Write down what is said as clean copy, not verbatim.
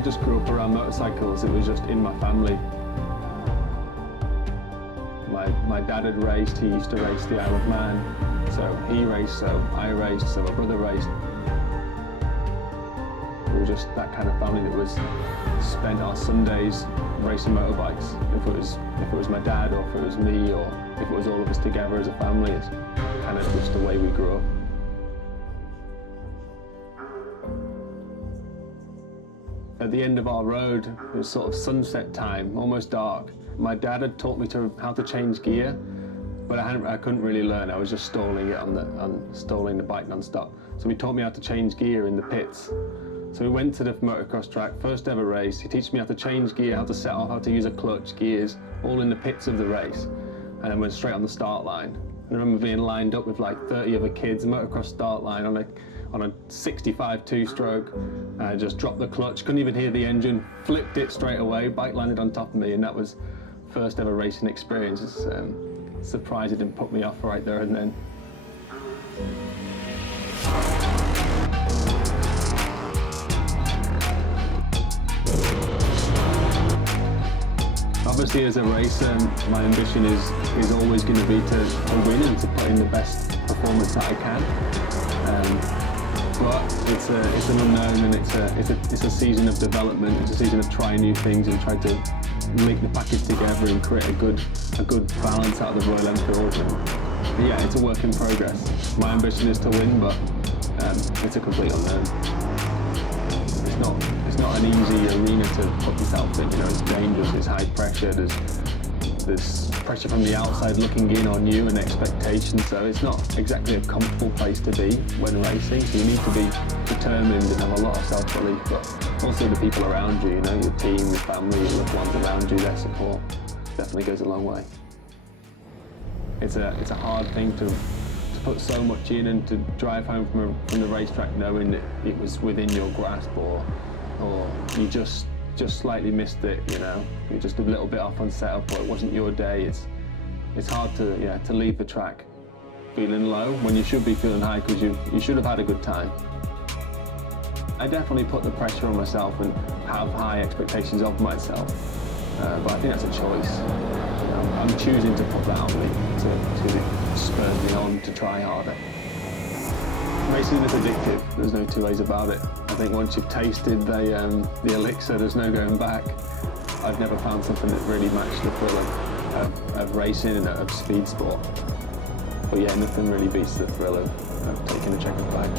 I just grew up around motorcycles. It was just in my family. My dad had raced. He used to race the Isle of Man. So he raced, so I raced, so my brother raced. We were just that kind of family that was spent our Sundays racing motorbikes. If it was my dad, or if it was me, or if it was all of us together as a family, it's kind of just the way we grew up. At the end of our road, it was sort of sunset time, almost dark. My dad had taught me how to change gear, but I couldn't really learn. I was just stalling the bike non-stop. So he taught me how to change gear in the pits. So we went to the motocross track, first ever race. He teaches me how to change gear, how to set off, how to use a clutch, gears, all in the pits of the race. And then went straight on the start line. And I remember being lined up with like 30 other kids, motocross start line on a 65 two-stroke. I just dropped the clutch, couldn't even hear the engine, flipped it straight away, bike landed on top of me, and that was first ever racing experience. It's surprised it didn't put me off right there and then. Obviously, as a racer, my ambition is always going to be to win and to put in the best performance that I can. But it's an unknown, and it's a season of development. It's a season of trying new things and trying to link the package together and create a good balance out of the Royal Enfield. And yeah, it's a work in progress. My ambition is to win, but it's a complete unknown. It's not an easy arena to put yourself in. You know, it's dangerous. It's high pressure. There's pressure from the outside looking in on you and expectations. So it's not exactly a comfortable place to be when racing. So you need to be determined and have a lot of self-belief, but also the people around you. You know, your team, your family, your loved ones around you. Their support definitely goes a long way. It's a hard thing to put so much in and to drive home from the racetrack knowing that it was within your grasp, or you just slightly missed it. You know, you're just a little bit off on setup, or it wasn't your day. It's hard to leave the track feeling low when you should be feeling high, because you should have had a good time. I definitely put the pressure on myself and have high expectations of myself, but I think that's a choice. You know, I'm choosing to put that on me because it spurs me on to try harder. Racing is addictive, there's no two ways about it. I think once you've tasted the elixir, there's no going back. I've never found something that really matched the thrill of racing and of speed sport. But yeah, nothing really beats the thrill of taking a checkered flag.